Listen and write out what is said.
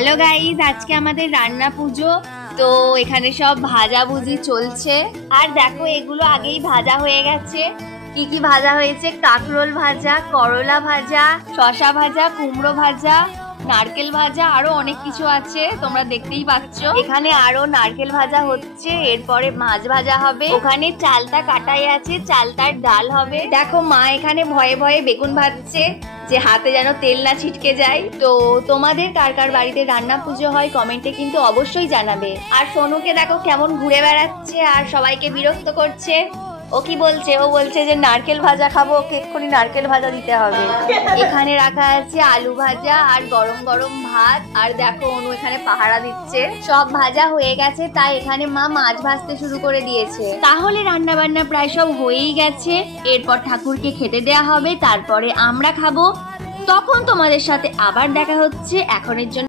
Hello guys, আজকে আমাদের রান্না পুজো। তো এখানে সব ভাজাভুজি চলছে। আর দেখো, এগুলো আগেই ভাজা হয়ে গেছে। কি কি ভাজা হয়েছে? কাঁকরোল ভাজা, করলা ভাজা, শসা ভাজা, কুমড়ো ভাজা, নারকেল ভাজা, আরো অনেক কিছু আছে, তোমরা দেখতেই পাচ্ছ। এখানে আরো নারকেল ভাজা হচ্ছে, এরপরে মাছ ভাজা হবে। ওখানে চালতা কাটাই আছে, চালতার ডাল হবে। দেখো, মা এখানে ভয়ে ভয়ে বেগুন ভাজছে, যে হাতে যেন তেল না ছিটকে যায়। তো তোমাদের কার কার বাড়িতে রান্না পুজো হয় কমেন্টে কিন্তু অবশ্যই জানাবে। আর সোনুকে দেখো কেমন ঘুরে বেড়াচ্ছে আর সবাইকে বিরক্ত করছে। ও কি বলছে? ও বলছে যে নারকেল ভাজা খাবো, ওকে এক্ষুনি নারকেল ভাজা দিতে হবে। এখানে রাখা আছে আলু ভাজা আর গরম গরম ভাত। আর দেখো, অনু এখানে পাহারা দিচ্ছে। সব ভাজা হয়ে গেছে, তাই এখানে মা মাছ ভাজতে শুরু করে দিয়েছে। তাহলে রান্না বান্না প্রায় সব হয়েই গেছে। এরপর ঠাকুরকে খেতে দেয়া হবে, তারপরে আমরা খাবো। তখন তোমাদের সাথে আবার দেখা হচ্ছে। এখনের জন্য